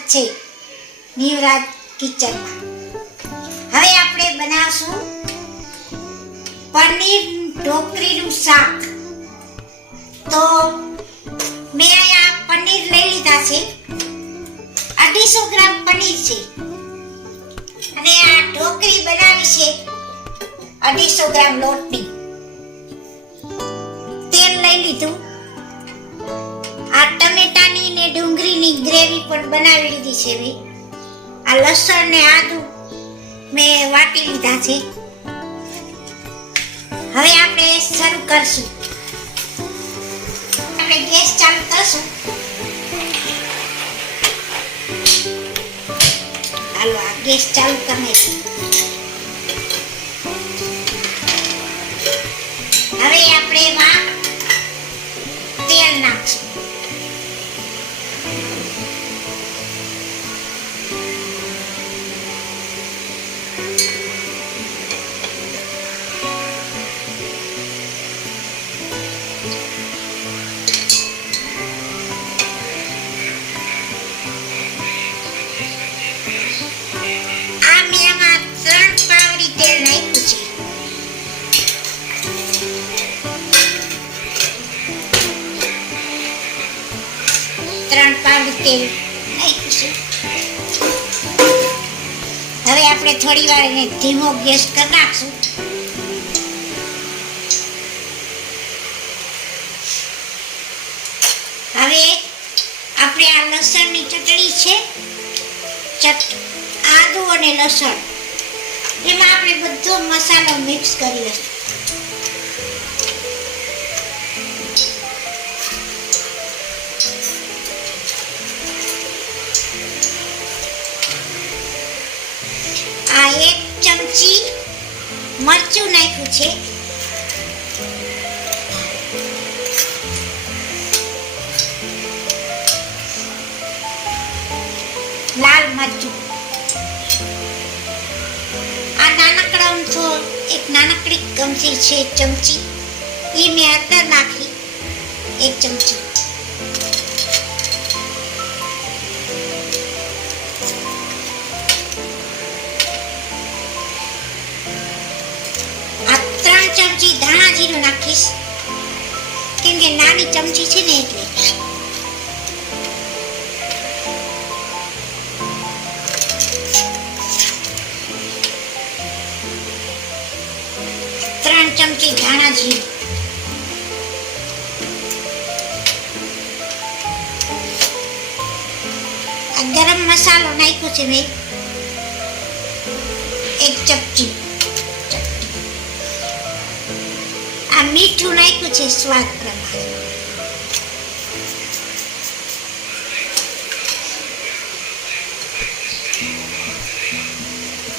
સ્વાગત છે નિવરાજ કિચનમાં. હવે આપણે બનાવશું પનીર ઢોકળીનું શાક. તો મેં અહીંયા પનીર લઈ લીધા છે, 250 ગ્રામ પનીર છે અને આ ઢોકળી બનાવી છે 250 ગ્રામ લોટની. તેલ લઈ લીધું. આ ટમેટાની ને ડુંગળીની ગ્રેવી પણ બનાવી લીધી છે મેં. આ લસણ ને આદુ મેં વાટી લીધા છે. હવે આપણે શરૂ કરશું. આપણે ગેસ ચાલુ કરશું. હાલો આ ગેસ ચાલુ કરી. હવે આપણે એમાં તેલ નાખશું. ત્રણ પાવડી તેલ નાખ્યું છે. હવે આપણે થોડી વાર એને ધીમો ગેસ કરી નાખશું. હવે આપણે આ લસણની ચટણી છે, આદુ અને લસણ, એમાં આપણે બધો મસાલો મિક્સ કરી લઈશું. આ 1 ચમચી મરચું નાખ્યું છે. લાલ મરચું. આ એક નાનકડી ચમચી છે, ચમચી એ મેં અંદર નાખી 1 ચમચી. ચમચી ધાણા જીરું નાખીશ, કેમ કે નાની ચમચી છે ને એટલે. ત્રણ ચમચી ધાણા જીરું. આ ગરમ મસાલો નાખ્યો છે મેં 1 ચમચી. આ મીઠું નાખ્યું છે સ્વાદ પ્રમાણે.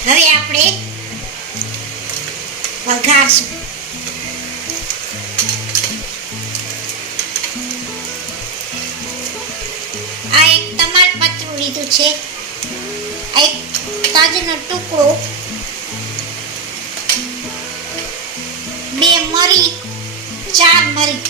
હવે આપણે વઘારશું. આ એક તમાલપત્રું લીધું છે, આ એક તજનો ટુકડો, 2 મરી, 4 મરી,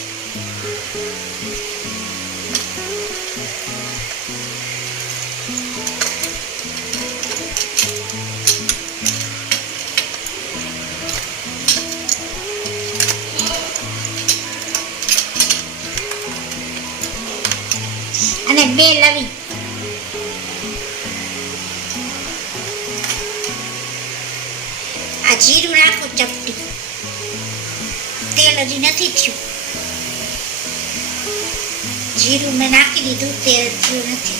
અને 2 લવિંગ. આ જીરું નાખો ચપટી. તેલ હજી નથી થયું. જીરું મેં નાખી દીધું, તેલ થયું નથી.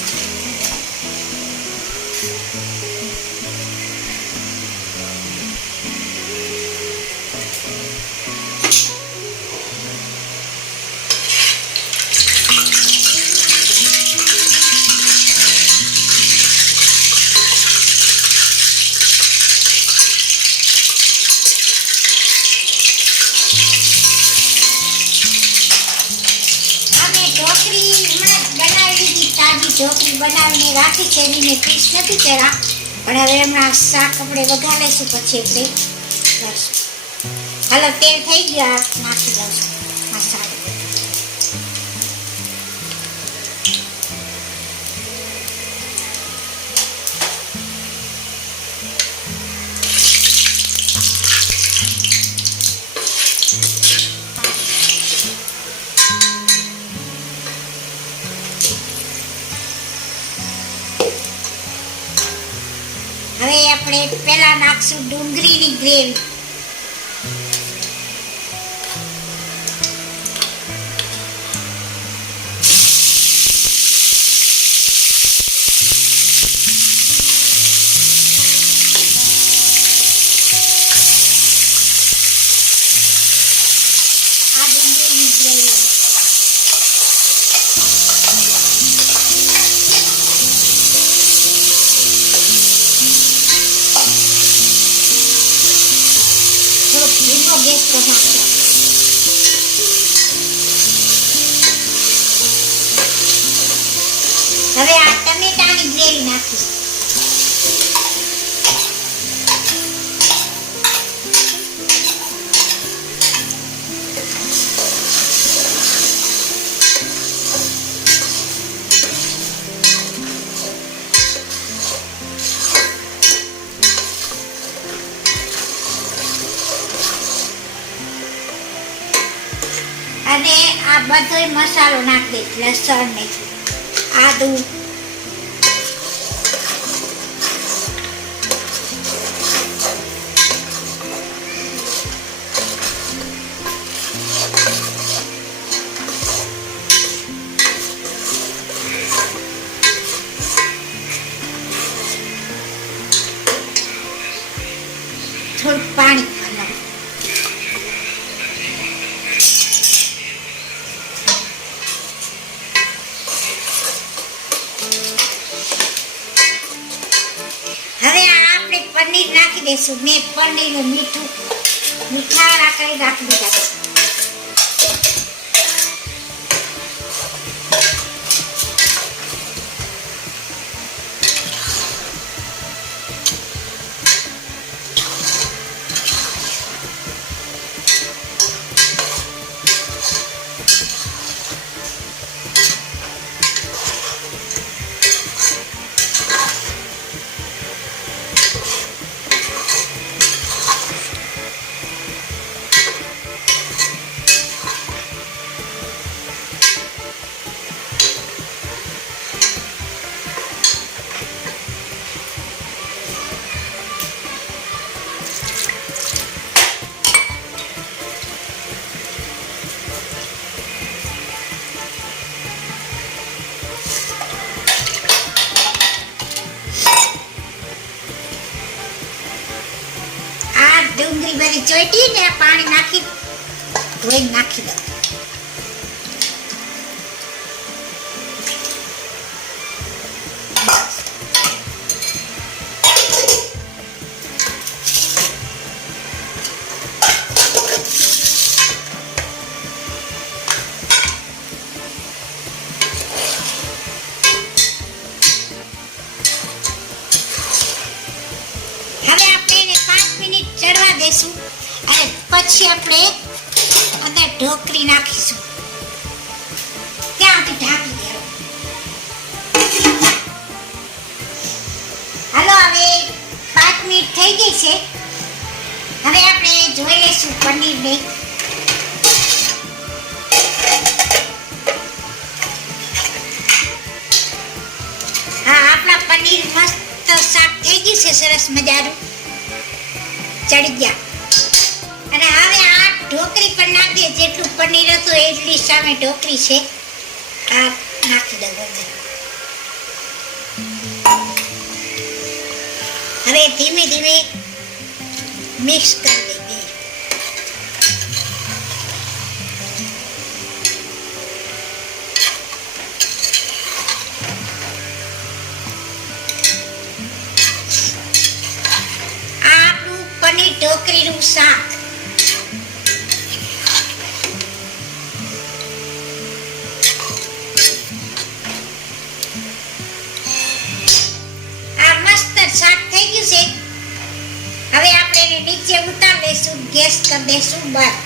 ઢોકળી બનાવીને રાખી છે, એની પીસ નથી કર્યા, પણ હવે હમણાં શાક આપણે વઘારીશું, પછી આપણે કરશું. હાલો તેલ થઈ ગયા, નાખી દઉં મસાલો. હવે આપણે પહેલા નાખશું ડુંગળીની ગ્રેવી. આ ડુંગળીની ગ્રેવી ધીમો ગેસ પર નાખવાનો. હવે આ ટમેટાની ગ્રેવી નાખીશું. અને આ બધોય મસાલો નાખી દઈશ. લસણ ને આદુ, થોડું પાણી નાખવાનું. હવે આપણે પનીર નાખી દઈશું. મેં પનીરનું મીઠા રાખી દીધા. ડુંગળી બધી ચોઈટી ને પાણી નાખી ધોઈ નાખી દઉં. હવે આપણે એને 5 મિનિટ ચડવા દેશું અને પછી આપણે અંદર ઢોકળી નાખીશું. ત્યાંથી ઢાંકી દેવું. હાલો હવે 5 મિનિટ થઈ ગઈ છે. હવે આપણે જોઈ લઈશું પનીરને. હા, આપણા પનીર મસ્ત શાક થઈ ગયું છે. સરસ મજાનું ચડી ગયા. અને હવે આ ઢોકળી પર નાખી દે. જેટલું પનીર હતું એટલી સામે ઢોકળી છે. આ નાખી દઉં અંદર. હવે ધીમે ધીમે મિક્સ કરી દઈએ. પનીર ઢોકળીનું શાક. આ મસ્ત શાક થઈ ગયું છે. હવે આપણે એને નીચે ઉતાર દઈશું. ગેસ કરી દઈશું બંધ.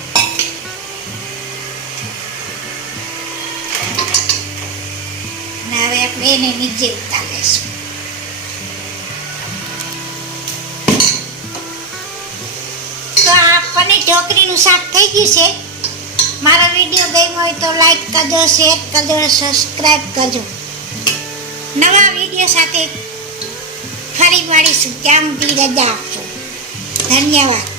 અને હવે આપણે એને નીચે ઉતાર દઈશું. તો આ પનીર ઢોકળીનું શાક થઈ ગયું છે. મારો વિડીયો ગમ્યો હોય તો લાઈક કરજો, શેર કરજો, સબસ્ક્રાઈબ કરજો. નવા વિડીયો સાથે ફરી મળીશું. ત્યાં સુધી રજા આપશો. ધન્યવાદ.